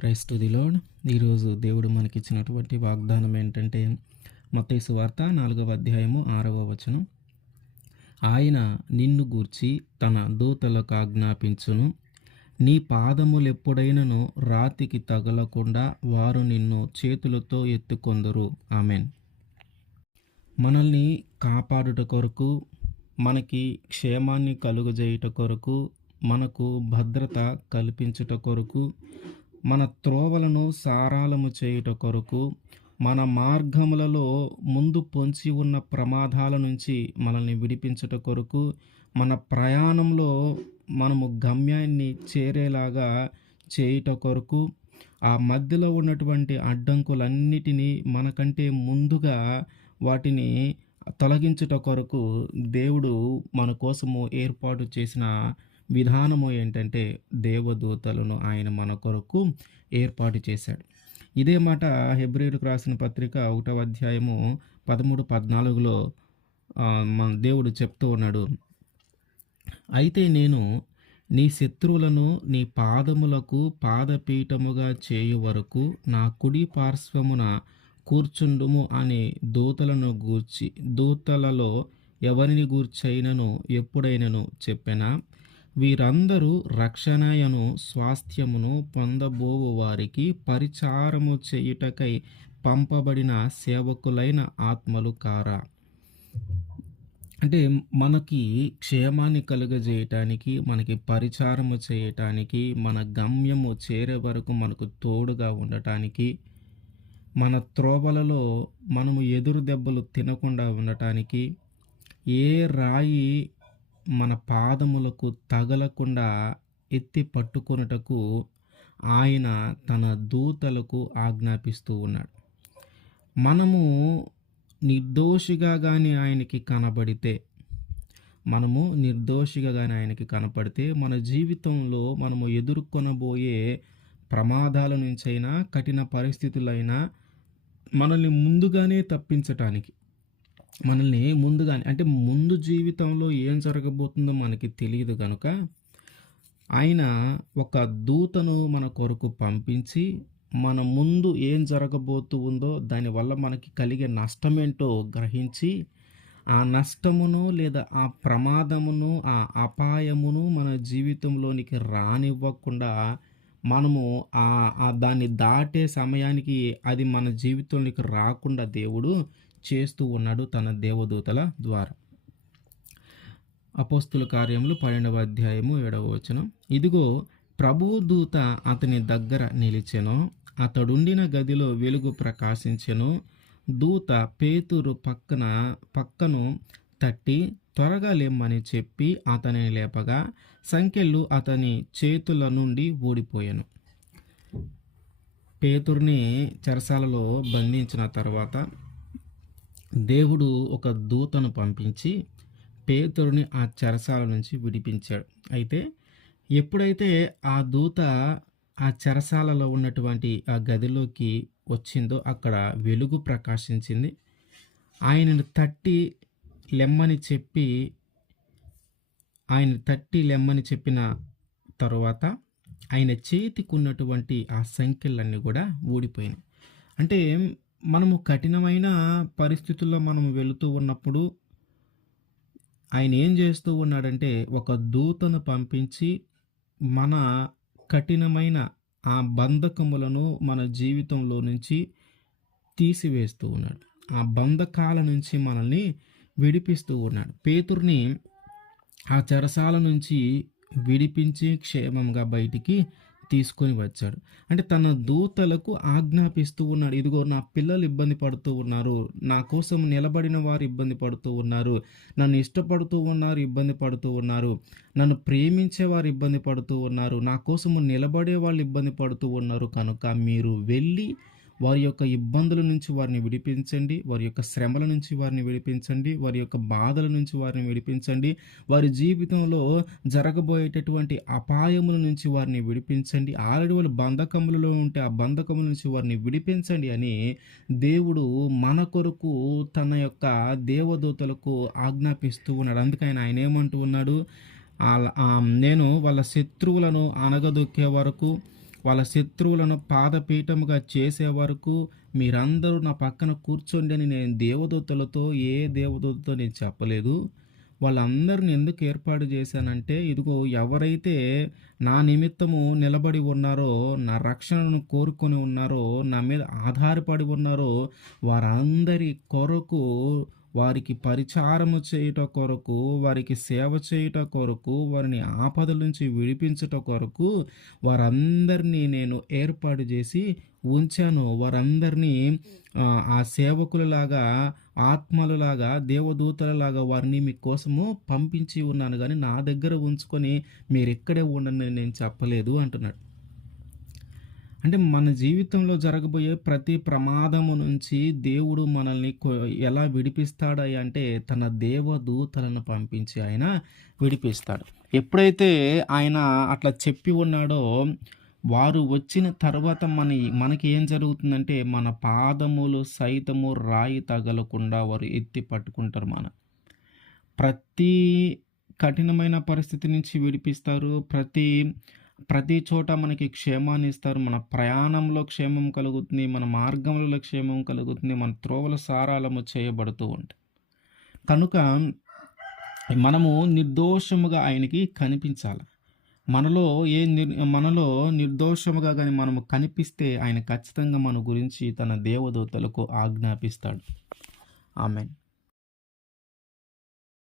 Price to the load ఈరోజు దేవుడు మనకిచ్చినటువంటి వాగ్దానం ఏంటంటే మత్తయి వార్త నాలుగవ అధ్యాయము ఆరవ వచనం. ఆయన నిన్ను గూర్చి తన దూతలకు ఆజ్ఞాపించును. నీ పాదములెప్పుడైనను రాతికి తగలకుండా వారు నిన్ను చేతులతో ఎత్తుకొందరు. ఆమెన్. మనల్ని కాపాడుట కొరకు మనకి క్షేమాన్ని కలుగజేయుట కొరకు మనకు భద్రత కల్పించుట కొరకు మన త్రోవలను సారాలము చేయుట కొరకు మన మార్గములలో ముందు పొంచి ఉన్న ప్రమాదాల నుంచి మనల్ని విడిపించుట కొరకు మన ప్రయాణంలో మనము గమ్యాన్ని చేరేలాగా చేయుట కొరకు ఆ మధ్యలో ఉన్నటువంటి అడ్డంకులన్నిటినీ మనకంటే ముందుగా వాటిని తొలగించుట కొరకు దేవుడు మన కోసము ఏర్పాటు చేసిన విధానము ఏంటంటే దేవదూతలను ఆయన మన కొరకు ఏర్పాటు చేశాడు. ఇదే మాట హెబ్రిలకు రాసిన పత్రిక ఒకటవ అధ్యాయము పదమూడు పద్నాలుగులో మన దేవుడు చెప్తూ ఉన్నాడు. అయితే నేను నీ శత్రువులను నీ పాదములకు పాదపీఠముగా చేయు వరకు నా కుడి పార్శ్వమున కూర్చుండుము అని దూతలను గూర్చి దూతలలో ఎవరిని గూర్చైనను ఎప్పుడైనను చెప్పెనా? వీరందరూ రక్షణయను స్వాస్థ్యమును పొందబోవు వారికి పరిచారము చేయుటకై పంపబడిన సేవకులైన ఆత్మలు కారా. అంటే మనకి క్షేమాన్ని కలుగజేయటానికి మనకి పరిచారము చేయటానికి మన గమ్యము చేరే వరకు మనకు తోడుగా ఉండటానికి మన త్రోవలలో మనము ఎదురు దెబ్బలు తినకుండా ఉండటానికి ఏ రాయి మన పాదములకు తగలకుండా ఎత్తి పట్టుకొనుటకు ఆయన తన దూతలకు ఆజ్ఞాపిస్తూ ఉన్నాడు. మనము నిర్దోషిగా కానీ ఆయనకి కనబడితే మనము నిర్దోషిగా కానీ ఆయనకి కనపడితే మన జీవితంలో మనము ఎదుర్కొనబోయే ప్రమాదాల నుంచైనా కఠిన పరిస్థితులైనా మనల్ని ముందుగానే తప్పించటానికి మనల్ని ముందుగానే అంటే ముందు జీవితంలో ఏం జరగబోతుందో మనకి తెలియదు కనుక ఆయన ఒక దూతను మన కొరకు పంపించి మన ముందు ఏం జరగబోతూ ఉందో దానివల్ల మనకి కలిగే నష్టమేంటో గ్రహించి ఆ నష్టమును లేదా ఆ ప్రమాదమును ఆ అపాయమును మన జీవితంలోనికి రానివ్వకుండా మనము ఆ దాన్ని దాటే సమయానికి అది మన జీవితంలోకి రాకుండా దేవుడు చేస్తూ ఉన్నాడు తన దేవదూతల ద్వారా. అపోస్తుల కార్యములు పన్నెండవ అధ్యాయము ఏడవ వచనం. ఇదిగో ప్రభు దూత అతని దగ్గర నిలిచెను అతడుండిన గదిలో వెలుగు ప్రకాశించెను. దూత పేతురు పక్కన పక్కను తట్టి త్వరగా లేమ్మని చెప్పి అతనిని లేపగా సంఖ్యలు అతని చేతుల నుండి ఓడిపోయాను పేతుర్ని చెరసాలలో బంధించిన తర్వాత దేవుడు ఒక దూతను పంపించి పేతురుని ఆ చెరసాల నుంచి విడిపించాడు. అయితే ఎప్పుడైతే ఆ దూత ఆ చెరసాలలో ఉన్నటువంటి ఆ గదిలోకి వచ్చిందో అక్కడ వెలుగు ప్రకాశించింది. ఆయనను తట్టి లెమ్మని చెప్పి ఆయన తట్టి లెమ్మని చెప్పిన తరువాత ఆయన చేతికున్నటువంటి ఆ సంఖ్యలన్నీ కూడా ఊడిపోయినాయి. అంటే మనము కఠినమైన పరిస్థితుల్లో మనం వెళుతూ ఉన్నప్పుడు ఆయన ఏం చేస్తూ ఉన్నాడంటే ఒక దూతను పంపించి మన కఠినమైన ఆ బంధకములను మన జీవితంలో నుంచి తీసివేస్తూ ఉన్నాడు. ఆ బంధకాల నుంచి మనల్ని విడిపిస్తూ ఉన్నాడు. పేతుర్ని ఆ చెరసాల నుంచి విడిపించి క్షేమంగా బయటికి తీసుకొని వచ్చాడు. అంటే తన దూతలకు ఆజ్ఞాపిస్తూ ఉన్నాడు. ఇదిగో నా పిల్లలు ఇబ్బంది పడుతూ ఉన్నారు. నా కోసం నిలబడిన వారు ఇబ్బంది పడుతూ ఉన్నారు. నన్ను ఇష్టపడుతూ ఉన్నారు ఇబ్బంది పడుతూ ఉన్నారు. నన్ను ప్రేమించే వారు ఇబ్బంది పడుతూ ఉన్నారు. నా కోసము నిలబడే వాళ్ళు ఇబ్బంది పడుతూ ఉన్నారు. కనుక మీరు వెళ్ళి వారి యొక్క ఇబ్బందుల నుంచి వారిని విడిపించండి. వారి యొక్క శ్రమల నుంచి వారిని విడిపించండి. వారి యొక్క బాధల నుంచి వారిని విడిపించండి. వారి జీవితంలో జరగబోయేటటువంటి అపాయముల నుంచి వారిని విడిపించండి. ఆల్రెడీ వాళ్ళు బంధకములలో ఉంటే ఆ బంధకముల నుంచి వారిని విడిపించండి అని దేవుడు మన కొరకు తన యొక్క దేవదూతలకు ఆజ్ఞాపిస్తూ ఉన్నాడు. అందుకని ఆయన ఏమంటూ ఉన్నాడు? నేను వాళ్ళ శత్రువులను అనగదొక్కే వరకు వాళ్ళ శత్రువులను పాదపీఠముగా చేసే వరకు మీరందరూ నా పక్కన కూర్చోండి అని నేను దేవదూతలతో ఏ దేవదూతతో నేను చెప్పలేదు. వాళ్ళందరిని ఎందుకు ఏర్పాటు చేశానంటే ఇదిగో ఎవరైతే నా నిమిత్తము నిలబడి ఉన్నారో నా రక్షణను కోరుకొని ఉన్నారో నా మీద ఆధారపడి ఉన్నారో వారందరి కొరకు వారికి పరిచారము చేయుట కొరకు వారికి సేవ చేయుట కొరకు వారిని ఆపదల నుంచి విడిపించుట కొరకు వారందరినీ నేను ఏర్పాటు చేసి ఉంచాను. వారందరినీ ఆ, సేవకులలాగా ఆత్మలలాగా దేవదూతలలాగా వారిని మీకోసము పంపించి ఉన్నాను కానీ నా దగ్గర ఉంచుకొని మీరు ఎక్కడే ఉండని నేను చెప్పలేదు అంటున్నాడు. అంటే మన జీవితంలో జరగబోయే ప్రతి ప్రమాదము నుంచి దేవుడు మనల్ని ఎలా విడిపిస్తాడు అంటే తన దేవదూతలను పంపించి ఆయన విడిపిస్తాడు. ఎప్పుడైతే ఆయన అట్లా చెప్పి ఉన్నాడో వారు వచ్చిన తర్వాత మన మనకి ఏం జరుగుతుందంటే మన పాదములు సైతము రాయి తగలకుండా వారు ఎత్తి పట్టుకుంటారు మన. ప్రతి కఠినమైన పరిస్థితి నుంచి విడిపిస్తారు ప్రతి ప్రతి చోట మనకి క్షేమాన్ని ఇస్తారు. మన ప్రయాణంలో క్షేమం కలుగుతుంది. మన మార్గంలో క్షేమం కలుగుతుంది. మన త్రోవల సారాలము చేయబడుతూ ఉంటాయి. కనుక మనము నిర్దోషముగా ఆయనకి కనిపించాలి. మనలో ఏ నిర్ మనలో నిర్దోషముగా కానీ మనము కనిపిస్తే ఆయన ఖచ్చితంగా మన గురించి తన దేవదూతలకు ఆజ్ఞాపిస్తాడు. ఆమెన్.